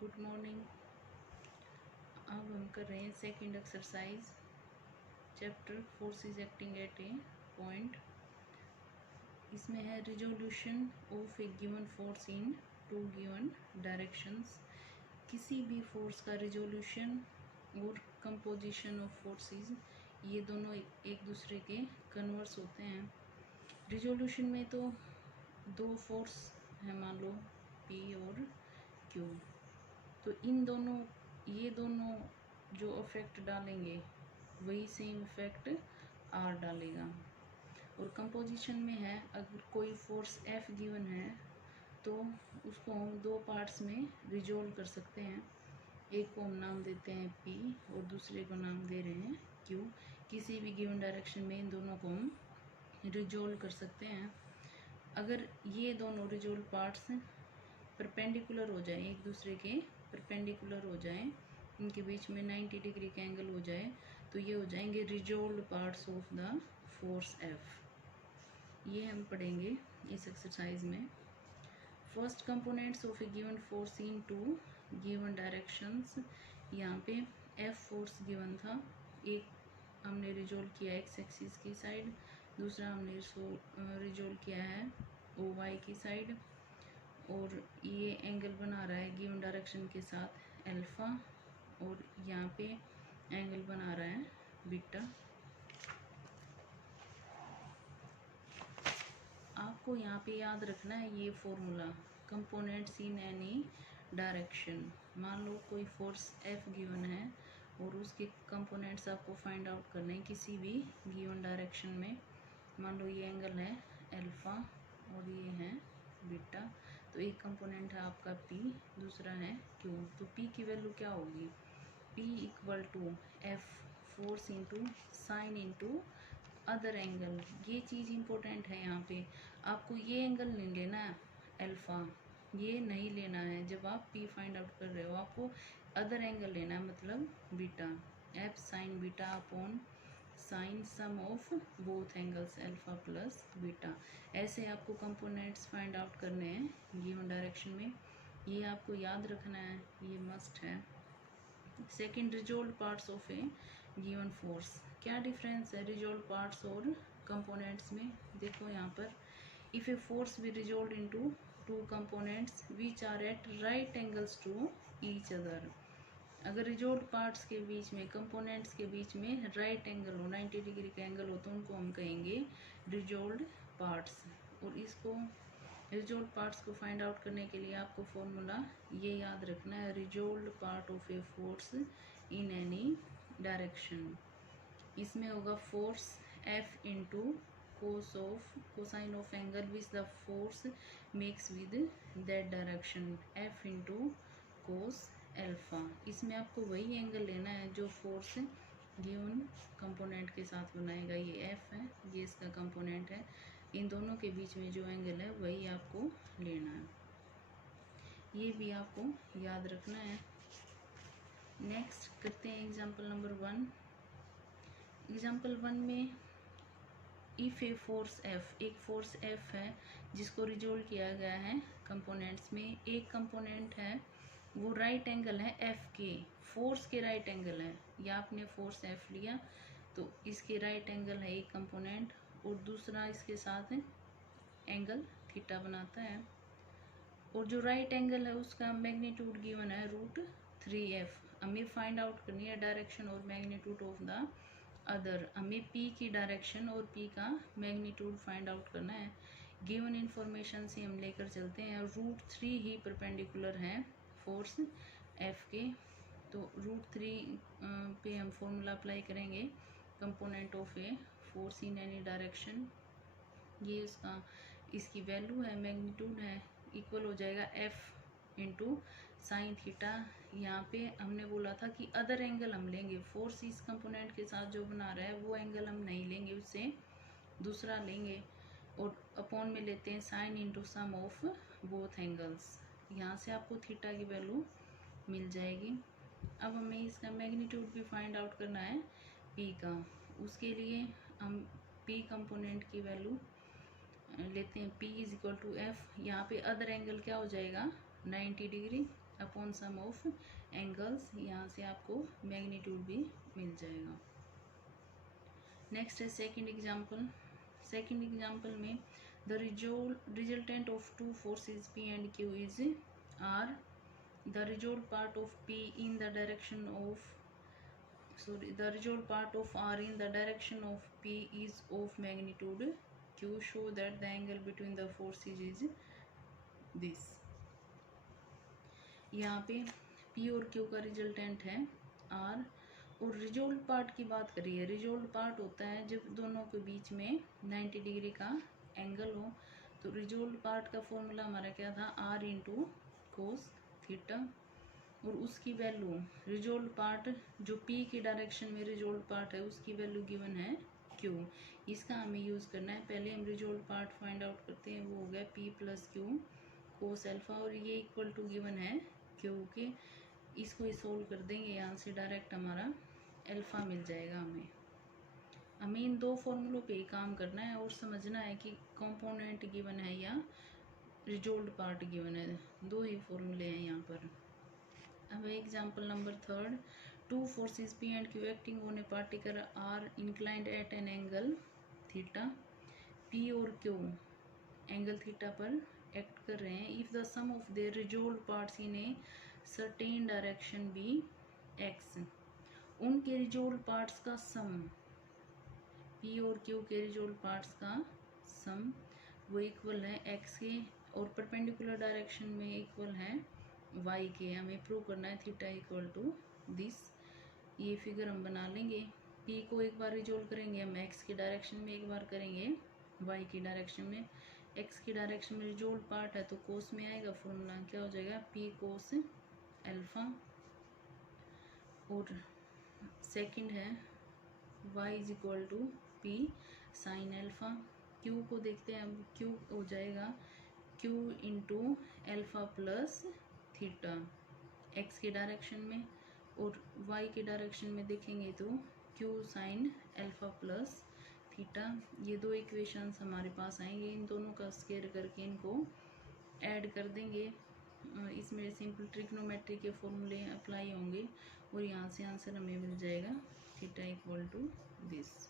Good morning. अब हम कर रहे हैं second exercise, chapter forces acting at a point. इसमें है resolution of a given force in two given directions. किसी भी फोर्स का रिजोल्यूशन और कंपोजिशन ऑफ फोर्सेस, ये दोनों एक दूसरे के कन्वर्स होते हैं। रिजोल्यूशन में तो दो फोर्स हैं, मान लो P और Q, तो ये दोनों जो इफेक्ट डालेंगे वही सेम इफेक्ट R डालेगा। और कंपोजिशन में है, अगर कोई फोर्स F गिवन है तो उसको हम दो पार्ट्स में रिजोल्व कर सकते हैं। एक को हम नाम देते हैं P और दूसरे को नाम दे रहे हैं Q। किसी भी गिवन डायरेक्शन में इन दोनों को हम रिजोल्व कर सकते हैं। अगर ये दोनों रिजोल्व पार्ट्स परपेंडिकुलर हो जाए, एक दूसरे के परपेंडिकुलर हो जाए, इनके बीच में 90 डिग्री का एंगल हो जाए, तो ये हो जाएंगे resolve parts of the force F। ये हम पढ़ेंगे इस एक्सरसाइज में। First components of a given force in two given directions. यहाँ पे F फोर्स गिवन था, एक हमने रिजोल्व किया एक्स एक्सिस की साइड, दूसरा हमने रिजोल्व किया है OY की साइड, और ये एंगल बना रहा है गिवन डायरेक्शन के साथ अल्फा, और यहाँ पे एंगल बना रहा है बीटा। आपको यहाँ पे याद रखना है ये formula, components in any direction. मान लो कोई फोर्स F गिवन है और उसके कंपोनेंट्स आपको फाइंड आउट करने हैं किसी भी गिवन डायरेक्शन में। मान लो ये एंगल है अल्फा और ये है बीटा, तो एक कंपोनेंट है आपका P, दूसरा है Q। तो P की वैल्यू क्या होगी? P equal to F force into sine into other angle. ये चीज़ इम्पोर्टेंट है, यहाँ पे आपको ये एंगल नहीं लेना है अल्फा, ये नहीं लेना है। जब आप P फाइंड आउट कर रहे हो आपको अदर एंगल लेना है, मतलब beta. F sine beta upon sine sum of both angles alpha plus beta. ऐसे आपको कंपोनेंट्स फाइंड आउट करने हैं गिवन डायरेक्शन में, ये आपको याद रखना है, ये मस्ट है। Second, resolve parts of a given force. क्या डिफरेंस है रिजोल्व पार्ट्स और कंपोनेंट्स में? देखो यहाँ पर, if a force be resolve into two components which are at right angles to each other. अगर रिजोल्व पार्ट्स के बीच में, कंपोनेंट्स के बीच में राइट एंगल हो, 90 डिग्री का एंगल हो, तो उनको हम कहेंगे रिजोल्व पार्ट्स। और इसको रिजोल्व पार्ट्स को फाइंड आउट करने के लिए आपको फॉर्मूला ये याद रखना है, resolve part of a force in any direction. इसमें होगा force F into cosine of angle which the force makes with that direction, F into cos alpha. इसमें आपको वही एंगल लेना है जो फोर्स गिवन कंपोनेंट के साथ बनाएगा। ये F है, ये इसका कंपोनेंट है, इन दोनों के बीच में जो एंगल है वही आपको लेना है। ये भी आपको याद रखना है। नेक्स्ट करते हैं एग्जांपल नंबर 1। एग्जांपल 1 में इफ ए फोर्स F, एक फोर्स F है जिसको रिजोल्व किया गया है कंपोनेंट्स में। एक कंपोनेंट है वो राइट एंगल है F के, फोर्स के राइट एंगल है, या आपने फोर्स F लिया तो इसके राइट एंगल है एक कंपोनेंट, और दूसरा इसके साथ एंगल थीटा बनाता है। और जो राइट एंगल है उसका मैग्नीट्यूड गिवन है √3F। हमें फाइंड आउट करनी है डायरेक्शन और मैग्नीट्यूड ऑफ द अदर। हमें P की डायरेक्शन और P का मैग्नीट्यूड फाइंड आउट करना है। गिवन इन्फॉर्मेशन से हम लेकर चलते हैं, √3 ही परपेंडिकुलर है फोर्स F के, तो √3 पे हम फॉर्मूला अप्लाई करेंगे, component of a force in any direction. ये इसकी वैल्यू है, मैग्नीट्यूड है, इक्वल हो जाएगा F इंटू साइन थीटा। यहाँ पे हमने बोला था कि अदर एंगल हम लेंगे, फोर्स इस कंपोनेंट के साथ जो बना रहा है वो एंगल हम नहीं लेंगे, उससे दूसरा लेंगे, और अपॉन में लेते हैं sine into sum of both angles. यहाँ से आपको थीटा की वैल्यू मिल जाएगी। अब हमें इसका मैग्नीट्यूड भी फाइंड आउट करना है P का। उसके लिए हम P कंपोनेंट की वैल्यू लेते हैं, P is equal to F। यहाँ पे अदर एंगल क्या हो जाएगा 90 degree, upon sum of angles, यहाँ से आपको मैग्नीट्यूड भी मिल जाएगा। नेक्स्ट है सेकंड एग्जांपल। सेकंड एग्जांपल में the resultant of two forces P and Q is R, the resolve part of P in the direction of the resolved part of R in the direction of P is of magnitude Q. Show that the angle between the forces is this. यहाँ पे P और Q का resultant है R, और resolve part की बात करिए। Resolve part होता है जब दोनों के बीच में 90 डिग्री का एंगल हो। तो रिजोल्व पार्ट का फॉर्मूला हमारा क्या था, R इंटू कोस थीटा, और उसकी वैल्यू रिजोल्व पार्ट जो P की डायरेक्शन में रिजोल्व पार्ट है उसकी वैल्यू गिवन है Q। इसका हमें यूज़ करना है। पहले हम रिजोल्व पार्ट फाइंड आउट करते हैं, वो हो गया P प्लस क्यू कोस अल्फा, और ये इक्वल टू गिवन है Q के। इसको सोल्व कर देंगे, यहाँ से डायरेक्ट हमारा अल्फा मिल जाएगा। हमें इन दो फॉर्मूलों पे ही काम करना है और समझना है कि कंपोनेंट गिवन है या रिजोल्व पार्ट गिवन है, दो ही फॉर्मूले हैं यहाँ पर। अब example number third, two forces P and Q acting on a particle are inclined at an angle theta. P और Q एंगल थीटा पर एक्ट कर रहे हैं। If the sum of their resolve parts in a certain direction be X, उनके resolve parts का sum, P और Q के resolve parts का सम वो इक्वल है x के, और परपेंडिकुलर डायरेक्शन में इक्वल है y के। हमें प्रूव करना है थीटा इक्वल टू दिस। ये फिगर हम बना लेंगे। P को एक बार रिजोल्व करेंगे हम x की डायरेक्शन में, एक बार करेंगे y की डायरेक्शन में। x की डायरेक्शन में रिजोल्व पार्ट है तो कोस में आएगा, फॉर्मूला क्या हो जाएगा, P कोस अल्फा, और सेकंड है y is equal to P sine alpha. Q को देखते हैं, अब Q हो जाएगा Q into alpha plus theta x की डायरेक्शन में, और y की डायरेक्शन में देखेंगे तो Q sine alpha plus theta. ये दो इक्वेशंस हमारे पास आएंगे, इन दोनों का स्क्वायर करके इनको ऐड कर देंगे। इसमें सिंपल ट्रिग्नोमेट्री के फॉर्मूले अप्लाई होंगे, और यहाँ से आंसर हमें मिल जाएगा थीटा इक्वल टू दिस।